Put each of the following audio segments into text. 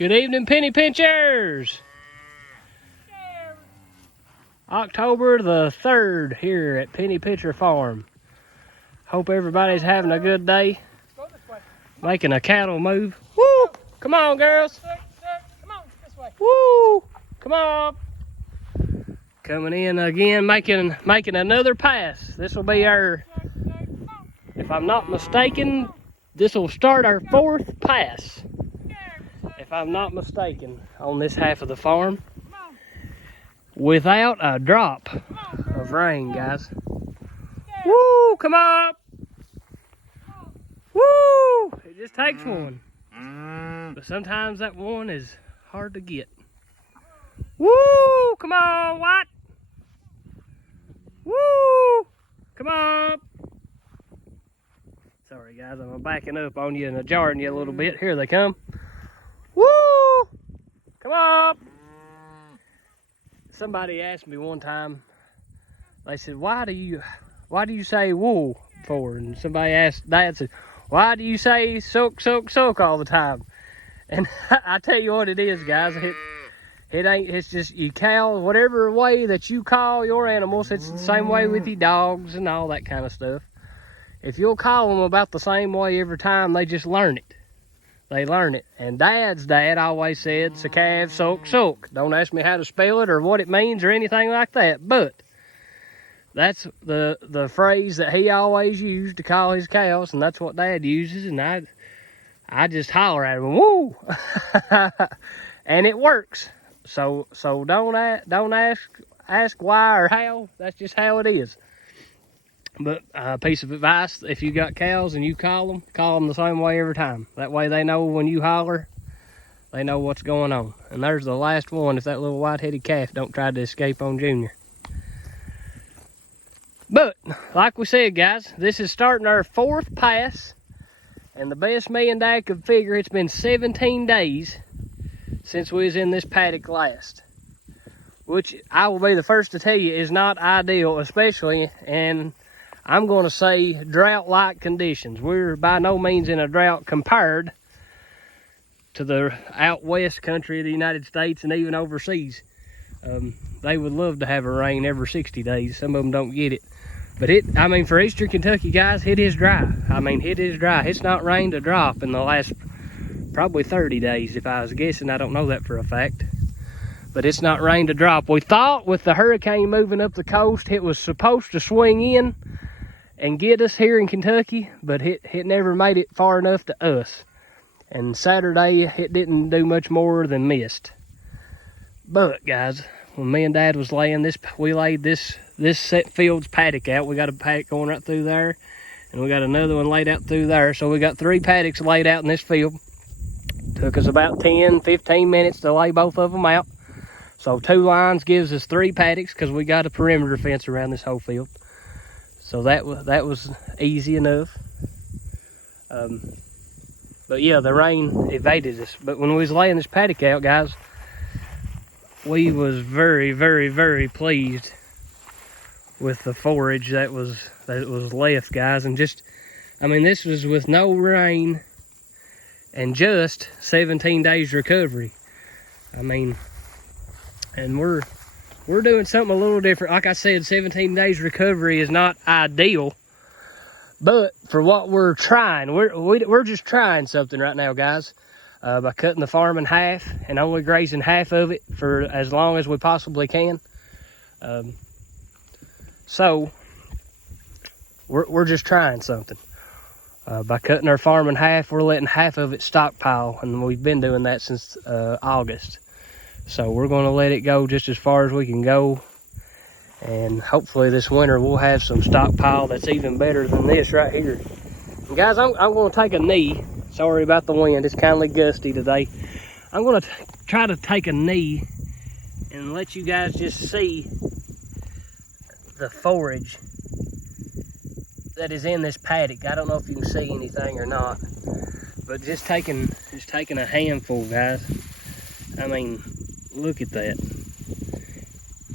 Good evening, penny pinchers. October the 3rd here at Penny Pincher Farm. Hope everybody's having a good day. Making a cattle move. Woo! Come on, girls. Come on, this way. Woo! Come on. Coming in again, making another pass. This will be our, if I'm not mistaken, this will start our 4th pass. If I'm not mistaken, on this half of the farm. Without a drop of rain, guys. Woo! Come on! Woo! It just takes one. But sometimes that one is hard to get. Woo! Come on, White! Woo! Come on! Sorry, guys, I'm backing up on you and jarring you a little bit. Here they come. Woo! Come on! Somebody asked me one time, they said, why do you say wool for? And somebody asked, Dad said, why do you say soak, soak, soak all the time? And I tell you what it is, guys. It's just you call whatever way that you call your animals. It's the same way with your dogs and all that kind of stuff. If you'll call them about the same way every time, they just learn it. They learn it. And Dad's dad always said, "Sakav, soak, soak." Don't ask me how to spell it or what it means or anything like that. But that's the phrase that he always used to call his cows, and that's what Dad uses. And I just holler at him, "Woo!" And it works. So don't ask why or how. That's just how it is. But a piece of advice, if you got cows and you call them the same way every time. That way they know when you holler, they know what's going on. And there's the last one if that little white-headed calf don't try to escape on Junior. But, like we said, guys, this is starting our 4th pass. And the best me and Dad could figure, it's been 17 days since we was in this paddock last. Which, I will be the first to tell you, is not ideal, especially in, I'm going to say, drought-like conditions. We're by no means in a drought compared to the out west country of the United States and even overseas. They would love to have a rain every 60 days. Some of them don't get it. But for Eastern Kentucky, guys, it is dry. It is dry. It's not rained a drop in the last probably 30 days, if I was guessing. I don't know that for a fact. But it's not rained a drop. We thought with the hurricane moving up the coast, it was supposed to swing in and get us here in Kentucky, but it never made it far enough to us. And Saturday, it didn't do much more than mist. But, guys, when me and Dad was laying this, we laid this set field's paddock out. We got a paddock going right through there, and we got another one laid out through there. So we got 3 paddocks laid out in this field. Took us about 10, 15 minutes to lay both of them out. So 2 lines gives us 3 paddocks because we got a perimeter fence around this whole field. So that was easy enough. But yeah, the rain evaded us. But when we was laying this paddock out, guys, we was very, very, very pleased with the forage that was left, guys. And just, this was with no rain and just 17 days recovery. And we're doing something a little different. Like I said, 17 days recovery is not ideal, but for what we're trying, we're just trying something right now, guys, by cutting the farm in half and only grazing half of it for as long as we possibly can. So we're just trying something. By cutting our farm in half, we're letting half of it stockpile, and we've been doing that since August. So we're going to let it go just as far as we can go. And hopefully this winter we'll have some stockpile that's even better than this right here. And guys, I'm going to take a knee. Sorry about the wind. It's kind of gusty today. I'm going to try to take a knee and let you guys just see the forage that is in this paddock. I don't know if you can see anything or not. But just taking a handful, guys. Look at that.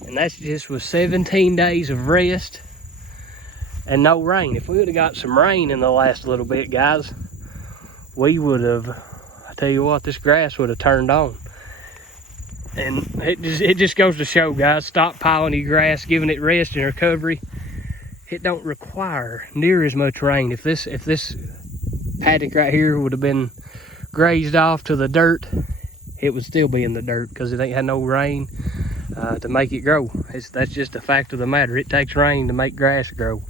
And that's just with 17 days of rest and no rain. If we would have got some rain in the last little bit, guys, we would have tell you what, this grass would have turned on. And it just goes to show, guys, stockpiling your grass, giving it rest and recovery. It don't require near as much rain. If this paddock right here would have been grazed off to the dirt, it would still be in the dirt because it ain't had no rain to make it grow. That's just a fact of the matter. It takes rain to make grass grow.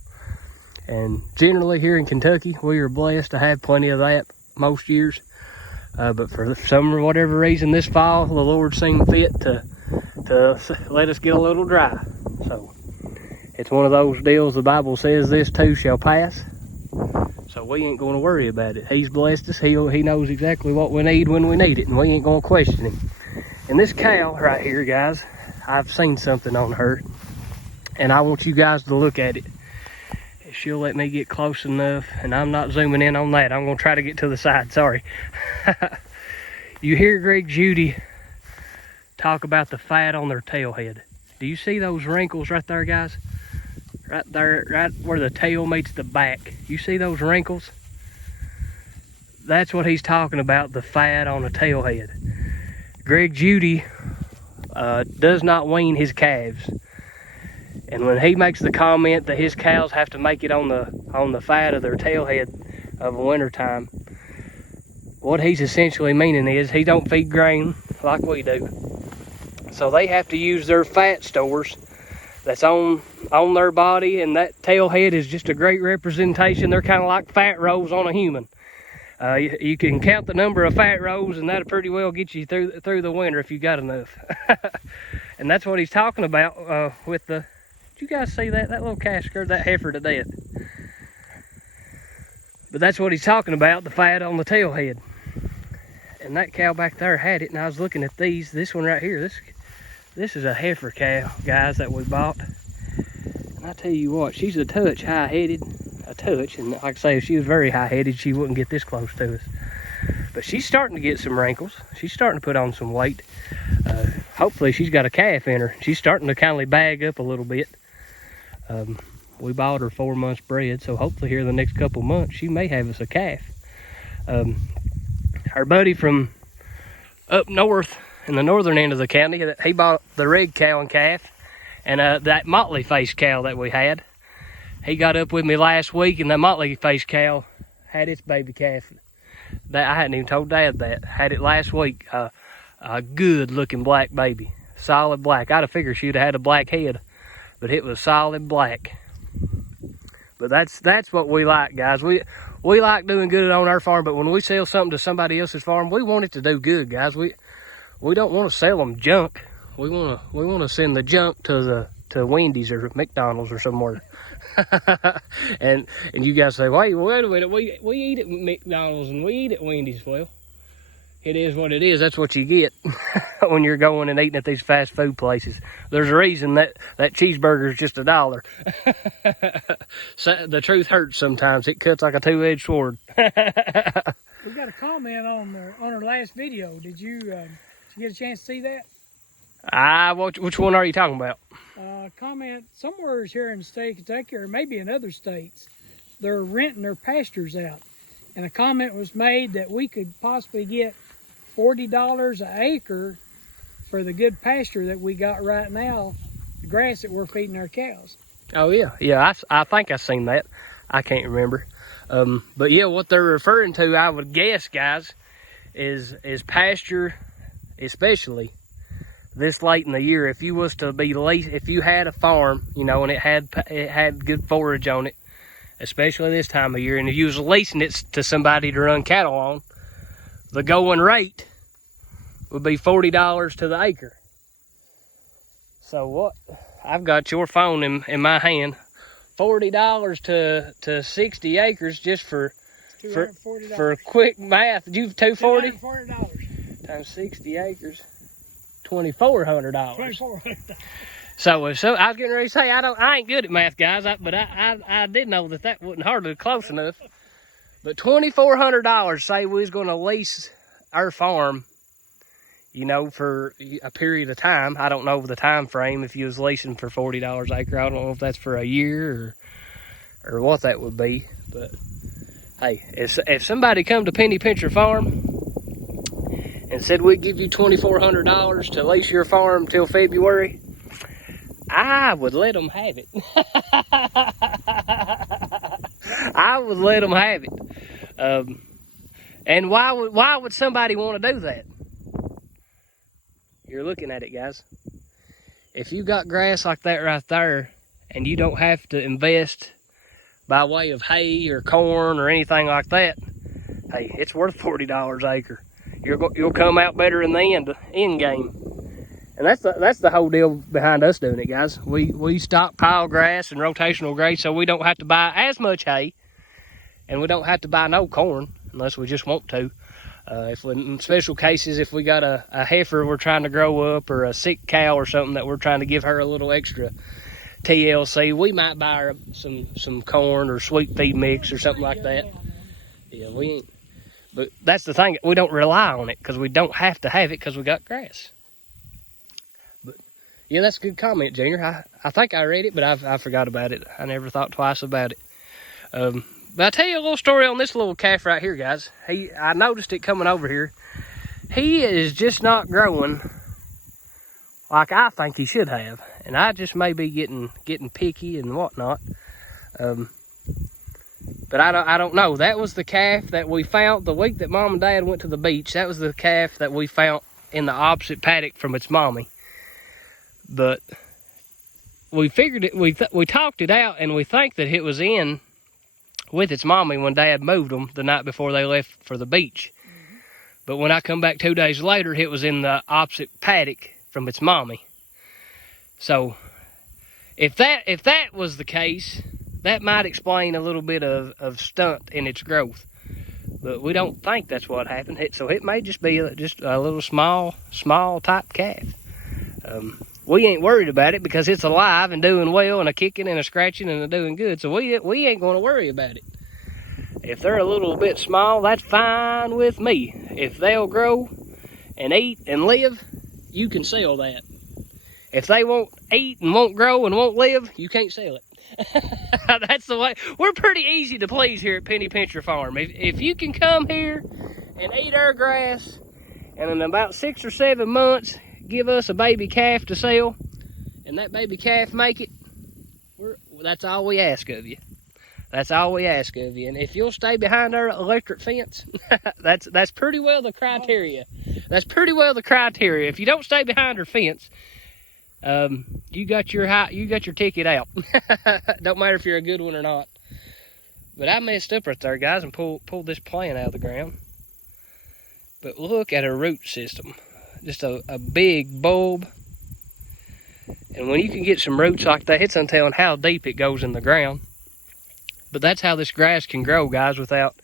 And generally here in Kentucky, we are blessed to have plenty of that most years. But for some or whatever reason this fall, the Lord seemed fit to let us get a little dry. So it's one of those deals. The Bible says this too shall pass. So we ain't going to worry about it. He's blessed us. He knows exactly what we need when we need it, and we ain't going to question him. And this cow right here, guys, I've seen something on her, and I want you guys to look at it. If she'll let me get close enough, and I'm not zooming in on that. I'm going to try to get to the side. Sorry. You hear Greg Judy talk about the fat on their tail head. Do you see those wrinkles right there, guys? Right there, right where the tail meets the back. You see those wrinkles? That's what he's talking about, the fat on the tail head. Greg Judy does not wean his calves. And when he makes the comment that his cows have to make it on the fat of their tail head of winter time, what he's essentially meaning is he don't feed grain like we do. So they have to use their fat stores that's on their body, and that tail head is just a great representation. They're kind of like fat rolls on a human. You can count the number of fat rolls, and that'll pretty well get you through the winter if you got enough. And that's what he's talking about with the. Did you guys see that? That little calf scared that heifer to death. But that's what he's talking about, the fat on the tail head. And that cow back there had it, and I was looking at these. This one right here, this is a heifer cow, guys, that we bought. And I tell you what, she's a touch high-headed, and like I say, if she was very high-headed, she wouldn't get this close to us. But she's starting to get some wrinkles. She's starting to put on some weight. Hopefully she's got a calf in her. She's starting to kind of bag up a little bit. We bought her 4 months bred, so hopefully here in the next couple months, she may have us a calf. Our buddy from up north in the northern end of the county, he bought the red cow and calf, and that motley faced cow that we had. He got up with me last week, and that motley faced cow had its baby calf. That I hadn't even told Dad that. Had it last week. A good looking black baby, solid black. I'd have figured she'd have had a black head, but it was solid black. But that's what we like, guys. We like doing good on our farm, but when we sell something to somebody else's farm, we want it to do good, guys. We don't want to sell them junk. We want to send the junk to Wendy's or McDonald's or somewhere. and you guys say, wait a minute, we eat at McDonald's and we eat at Wendy's. Well, it is what it is. That's what you get when you're going and eating at these fast food places. There's a reason that cheeseburger is just $1. So the truth hurts sometimes. It cuts like a two-edged sword. We got a comment on our last video. Did you get a chance to see that? Which one are you talking about? Comment somewhere here in the state of Kentucky, or maybe in other states, they're renting their pastures out. And a comment was made that we could possibly get $40 an acre for the good pasture that we got right now, the grass that we're feeding our cows. Oh yeah, I think I seen that. I can't remember, but yeah, what they're referring to, I would guess, guys, is pasture, especially this late in the year. If you was to be if you had a farm, you know, and it had good forage on it, especially this time of year, and if you was leasing it to somebody to run cattle on, the going rate would be $40 to the acre. So what? I've got your phone in my hand. $40 to 60 acres just for quick math. You $240? $240 times 60 acres, $2,400. $2,400. So I was getting ready to say I ain't good at math, guys, but I did know that wasn't hardly close enough. But $2,400, say we was going to lease our farm, you know, for a period of time. I don't know the time frame. If you was leasing for $40 an acre, I don't know if that's for a year or what that would be. But hey, if somebody come to Penny Pincher Farm and said we'd give you $2,400 to lease your farm till February, I would let them have it. I would let them have it. And why would somebody want to do that? You're looking at it, guys. If you got grass like that right there, and you don't have to invest by way of hay or corn or anything like that, hey, it's worth $40 an acre. You'll come out better in the end game. And that's the whole deal behind us doing it, guys. We stockpile grass and rotational graze so we don't have to buy as much hay, and we don't have to buy no corn unless we just want to. In special cases, if we got a heifer we're trying to grow up, or a sick cow or something that we're trying to give her a little extra TLC, we might buy her some corn or sweet feed mix or something like that. Yeah, we ain't. But that's the thing, we don't rely on it because we don't have to have it because we got grass. But yeah, that's a good comment, Junior. I think I read it, but I forgot about it. I never thought twice about it. But I'll tell you a little story on this little calf right here, guys. I noticed it coming over here. He is just not growing like I think he should have. And I just may be getting picky and whatnot. But I don't know. That was the calf that we found the week that Mom and Dad went to the beach. That was the calf that we found in the opposite paddock from its mommy. But we figured it, we talked it out, and we think that it was in with its mommy when Dad moved them the night before they left for the beach. Mm-hmm. But when I come back 2 days later, it was in the opposite paddock from its mommy. So if that was the case, that might explain a little bit of stunt in its growth. But we don't think that's what happened. So it may just be just a little small type calf. We ain't worried about it because it's alive and doing well and a kicking and a scratching and a doing good. So we ain't going to worry about it. If they're a little bit small, that's fine with me. If they'll grow and eat and live, you can sell that. If they won't eat and won't grow and won't live, you can't sell it. That's the way. We're pretty easy to please here at Penny Pincher Farm. If you can come here and eat our grass, and in about 6 or 7 months, give us a baby calf to sell, and that baby calf make it, that's all we ask of you. That's all we ask of you. And if you'll stay behind our electric fence, that's pretty well the criteria. That's pretty well the criteria. If you don't stay behind our fence, you got your ticket out. Don't matter if you're a good one or not. But I messed up right there, guys, and pulled this plant out of the ground. But look at her root system. Just a big bulb. And when you can get some roots like that, it's untelling how deep it goes in the ground. But that's how this grass can grow, guys, without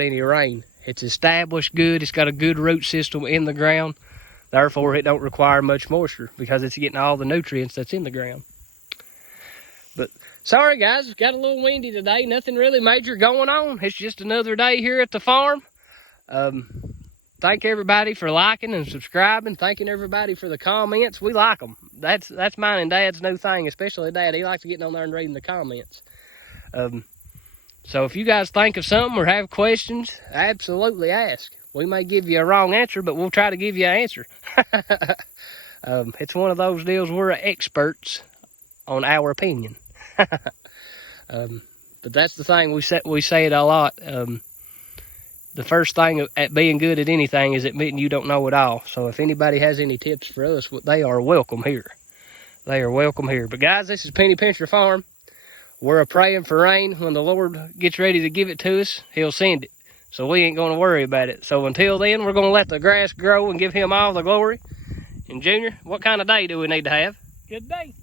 any rain. It's established good. It's got a good root system in the ground. Therefore, it don't require much moisture because it's getting all the nutrients that's in the ground. But sorry, guys, got a little windy today. Nothing really major going on. It's just another day here at the farm. Thank everybody for liking and subscribing. Thanking everybody for the comments. We like them. That's mine and Dad's new thing, especially Dad. He likes getting on there and reading the comments. So if you guys think of something or have questions, absolutely ask. We may give you a wrong answer, but we'll try to give you an answer. It's one of those deals. We're experts on our opinion. But that's the thing. We say it a lot. The first thing at being good at anything is admitting you don't know it all. So if anybody has any tips for us, they are welcome here. They are welcome here. But guys, this is Penny Pincher Farm. We're praying for rain. When the Lord gets ready to give it to us, He'll send it. So we ain't going to worry about it. So until then, we're going to let the grass grow and give Him all the glory. And Junior, what kind of day do we need to have? Good day.